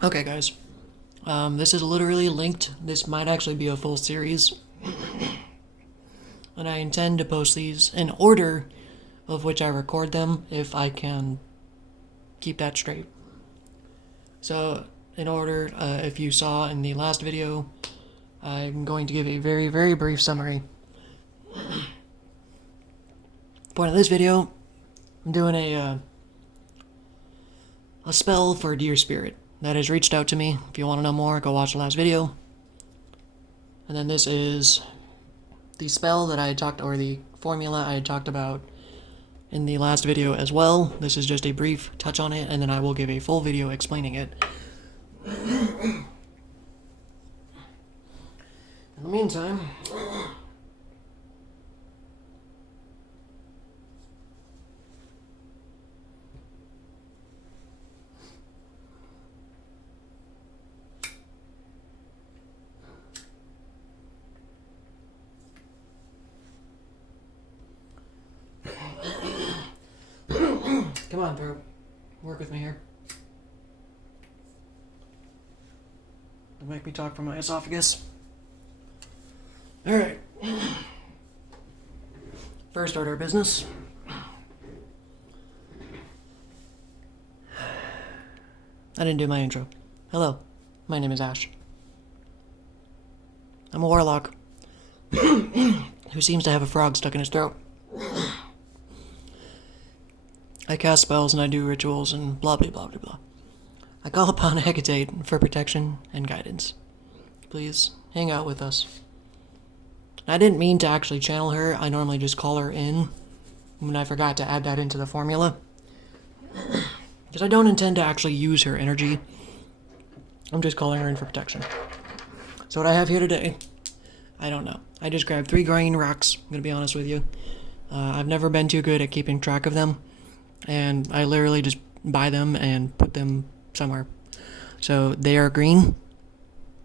Okay, guys. This is literally linked. This might actually be a full series. And I intend to post these in order of which I record them if I can keep that straight. So, in order, if you saw in the last video, I'm going to give a very, very brief summary. Point of this video, I'm doing a spell for Deer Spirit that has reached out to me. If you want to know more, go watch the last video. And then this is the spell that I had talked, or the formula I had talked about in the last video as well. This is just a brief touch on it, and then I will give a full video explaining it. In the meantime, come on, throat. Work with me here. Don't make me talk from my esophagus. Alright. First order of business. I didn't do my intro. Hello, my name is Ash. I'm a warlock who seems to have a frog stuck in his throat. I cast spells and I do rituals and blah blah blah blah blah. I call upon Hecate for protection and guidance. Please hang out with us. I didn't mean to actually channel her. I normally just call her in when I forgot to add that into the formula. Because I don't intend to actually use her energy. I'm just calling her in for protection. So what I have here today, I don't know. I just grabbed 3 green rocks, I'm going to be honest with you. I've never been too good at keeping track of them. And I literally just buy them and put them somewhere. So they are green,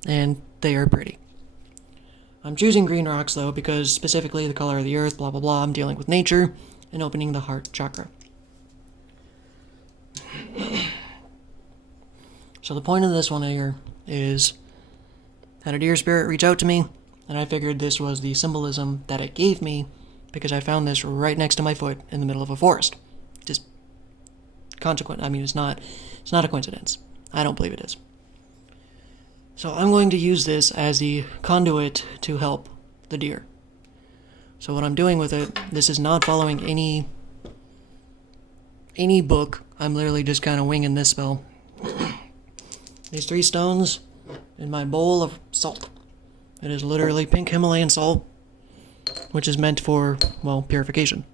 and they are pretty. I'm choosing green rocks though because specifically the color of the earth, blah blah blah, I'm dealing with nature and opening the heart chakra. So the point of this one here is, had a deer spirit reach out to me, and I figured this was the symbolism that it gave me because I found this right next to my foot in the middle of a forest. Just consequent. I mean, it's not a coincidence. I don't believe it is. So I'm going to use this as the conduit to help the deer. So what I'm doing with it, this is not following any book. I'm literally just kind of winging this spell. These 3 stones in my bowl of salt. It is literally pink Himalayan salt, which is meant for, well, purification.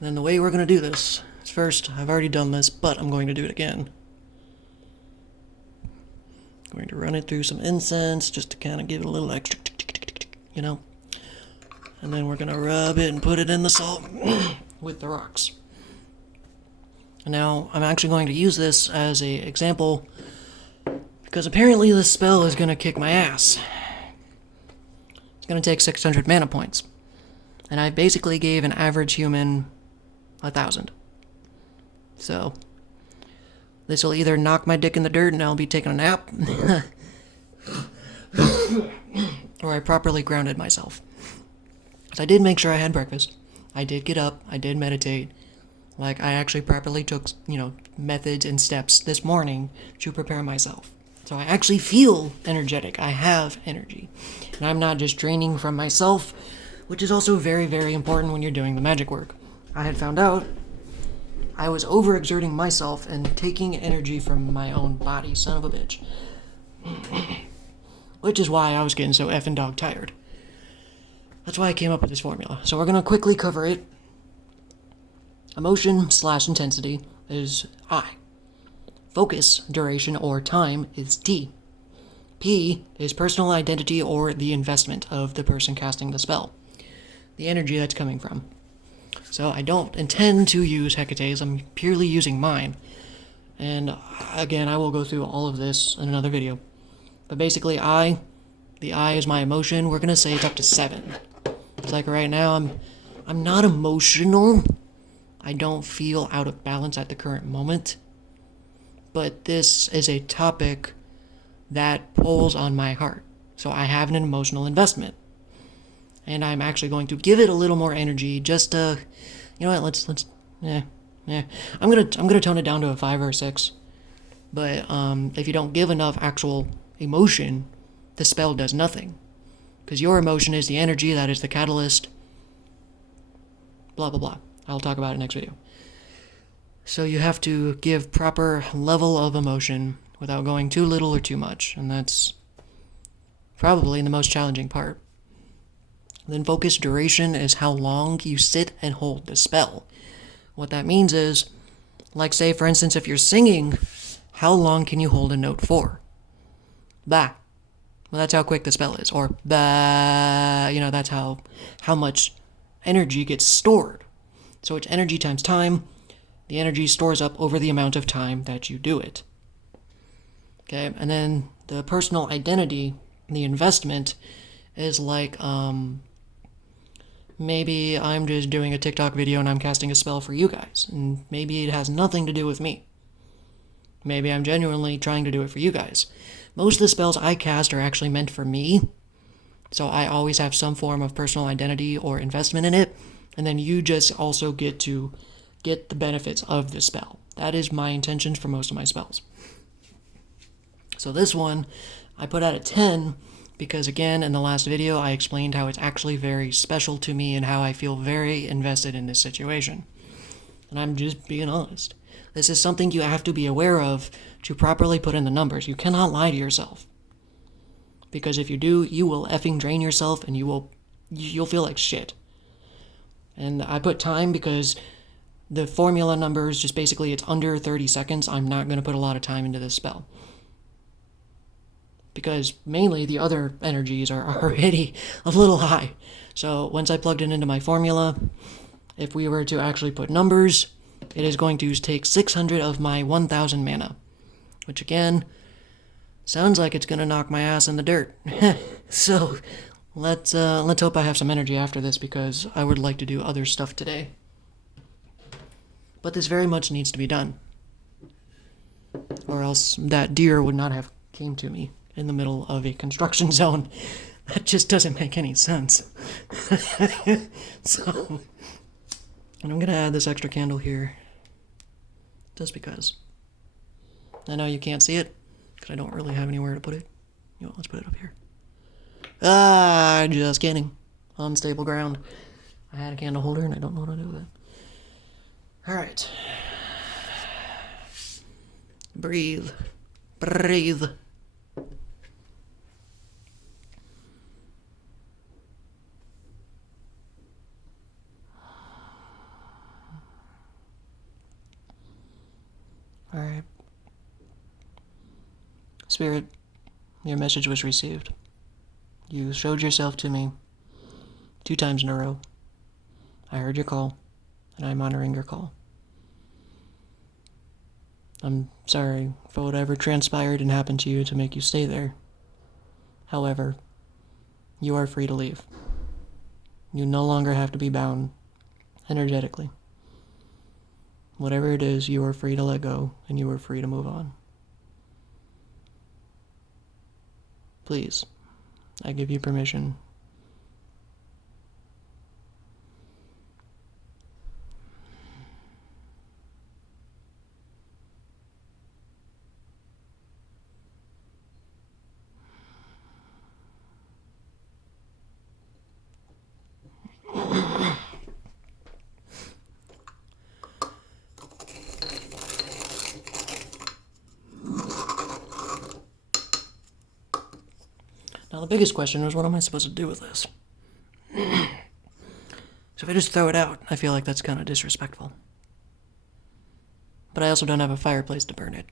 And then the way we're going to do this is first, I've already done this, but I'm going to do it again. Going to run it through some incense just to kind of give it a little extra, you know. And then we're going to rub it and put it in the salt with the rocks. Now, I'm actually going to use this as an example because apparently this spell is going to kick my ass. It's going to take 600 mana points. And I basically gave an average human 1,000. So this will either knock my dick in the dirt and I'll be taking a nap, or I properly grounded myself. So I did make sure I had breakfast. I did get up. I did meditate. Like, I actually properly took, methods and steps this morning to prepare myself. So I actually feel energetic. I have energy. And I'm not just draining from myself, which is also very, very important when you're doing the magic work. I had found out I was overexerting myself and taking energy from my own body, son of a bitch. Which is why I was getting so effing dog tired. That's why I came up with this formula. So we're going to quickly cover it. Emotion/intensity is I. Focus, duration, or time is T. P is personal identity or the investment of the person casting the spell. The energy that's coming from. So I don't intend to use Hecate's, I'm purely using mine. And again, I will go through all of this in another video. But basically, the I is my emotion. We're gonna say it's up to 7. It's like right now, I'm not emotional. I don't feel out of balance at the current moment. but this is a topic that pulls on my heart. So I have an emotional investment. And I'm actually going to give it a little more energy just to, you know what, I'm gonna tone it down to a 5 or a 6. But if you don't give enough actual emotion, the spell does nothing. Because your emotion is the energy that is the catalyst. Blah, blah, blah. I'll talk about it next video. So you have to give proper level of emotion without going too little or too much. And that's probably the most challenging part. Then focus duration is how long you sit and hold the spell. What that means is, like say for instance if you're singing, how long can you hold a note for? Bah. Well, that's how quick the spell is. Or bah, that's how much energy gets stored. So it's energy times time. The energy stores up over the amount of time that you do it. Okay, and then the personal identity, the investment, is like, maybe I'm just doing a TikTok video and I'm casting a spell for you guys. And maybe it has nothing to do with me. Maybe I'm genuinely trying to do it for you guys. Most of the spells I cast are actually meant for me. So I always have some form of personal identity or investment in it. And then you just also get to get the benefits of the spell. That is my intention for most of my spells. So this one, I put at a 10 because, again, in the last video, I explained how it's actually very special to me and how I feel very invested in this situation. And I'm just being honest. This is something you have to be aware of to properly put in the numbers. You cannot lie to yourself. Because if you do, you will effing drain yourself and you'll feel like shit. And I put time because the formula numbers, just basically it's under 30 seconds. I'm not going to put a lot of time into this spell. Because mainly the other energies are already a little high. So once I plugged it into my formula, if we were to actually put numbers, it is going to take 600 of my 1000 mana. Which again, sounds like it's going to knock my ass in the dirt. So let's hope I have some energy after this because I would like to do other stuff today. But this very much needs to be done. Or else that deer would not have came to me in the middle of a construction zone. That just doesn't make any sense. So, and I'm going to add this extra candle here. Just because. I know you can't see it, because I don't really have anywhere to put it. You know what, let's put it up here. Ah, just kidding. Unstable ground. I had a candle holder and I don't know what to do with it. Alright. Breathe. Breathe. Alright. Spirit, your message was received. You showed yourself to me 2 times in a row. I heard your call, and I'm honoring your call. I'm sorry for whatever transpired and happened to you to make you stay there. However, you are free to leave. You no longer have to be bound energetically. Whatever it is, you are free to let go, and you are free to move on. Please, I give you permission. Now the biggest question is, what am I supposed to do with this? So if I just throw it out, I feel like that's kind of disrespectful. But I also don't have a fireplace to burn it.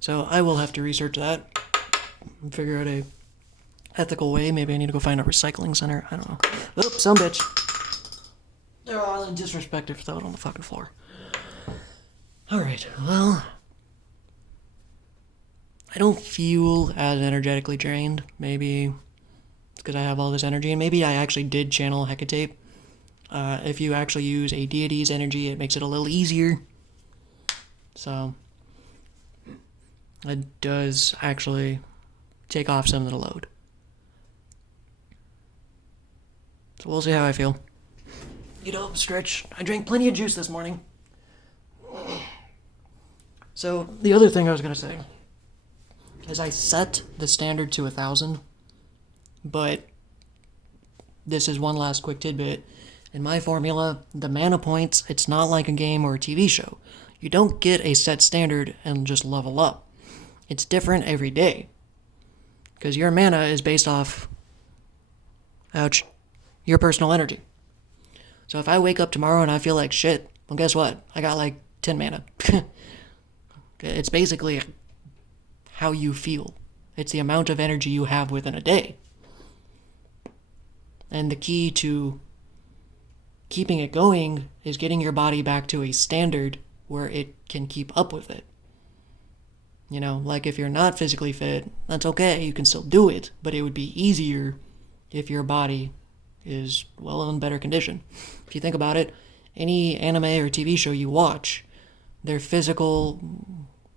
So I will have to research that and figure out a ethical way. Maybe I need to go find a recycling center. I don't know. Oops, some bitch. They're all disrespected for throwing it on the fucking floor. Alright, well, I don't feel as energetically drained. Maybe it's because I have all this energy, and maybe I actually did channel Hecate. If you actually use a deity's energy, it makes it a little easier. So, It does actually take off some of the load. So we'll see how I feel. Get up, stretch. I drank plenty of juice this morning. So the other thing I was going to say is I set the standard to 1,000, but this is one last quick tidbit. In my formula, the mana points, it's not like a game or a TV show. You don't get a set standard and just level up. It's different every day. Because your mana is based off, ouch, your personal energy. So if I wake up tomorrow and I feel like shit, well, guess what? I got like 10 mana. It's basically how you feel. It's the amount of energy you have within a day. And the key to keeping it going is getting your body back to a standard where it can keep up with it. You know, like if you're not physically fit, that's okay, you can still do it, but it would be easier if your body is, well, in better condition. If you think about it, any anime or TV show you watch, their physical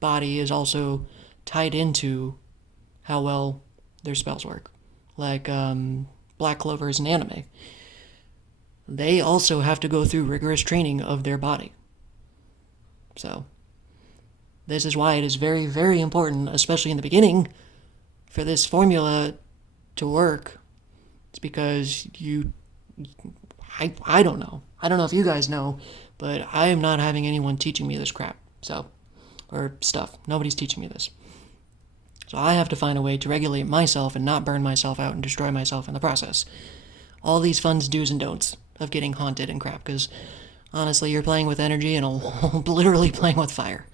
body is also tied into how well their spells work. Like Black Clover is an anime. They also have to go through rigorous training of their body. So, this is why it is very, very important, especially in the beginning, for this formula to work. It's because I don't know. I don't know if you guys know, but I am not having anyone teaching me this crap. So, or stuff. Nobody's teaching me this. So I have to find a way to regulate myself and not burn myself out and destroy myself in the process. All these fun do's and don'ts of getting haunted and crap, because honestly, you're playing with energy and literally playing with fire.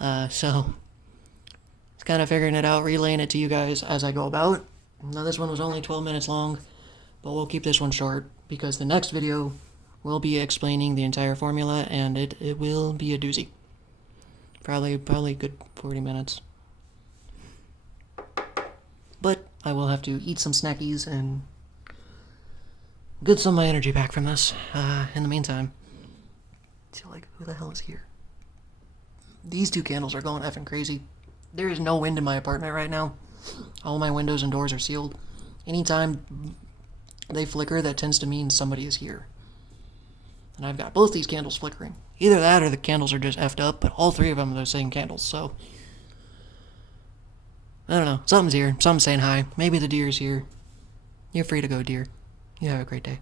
So, it's kind of figuring it out, relaying it to you guys as I go about. Now, this one was only 12 minutes long, but we'll keep this one short, because the next video will be explaining the entire formula, and it will be a doozy. Probably a good 40 minutes. But I will have to eat some snackies and get some of my energy back from this. In the meantime, so like, who the hell is here? These two candles are going effing crazy. There is no wind in my apartment right now. All my windows and doors are sealed. Anytime they flicker, that tends to mean somebody is here. And I've got both these candles flickering. Either that or the candles are just effed up, but all three of them are the same candles, so I don't know. Something's here. Something's saying hi. Maybe the deer's here. You're free to go, deer. You have a great day.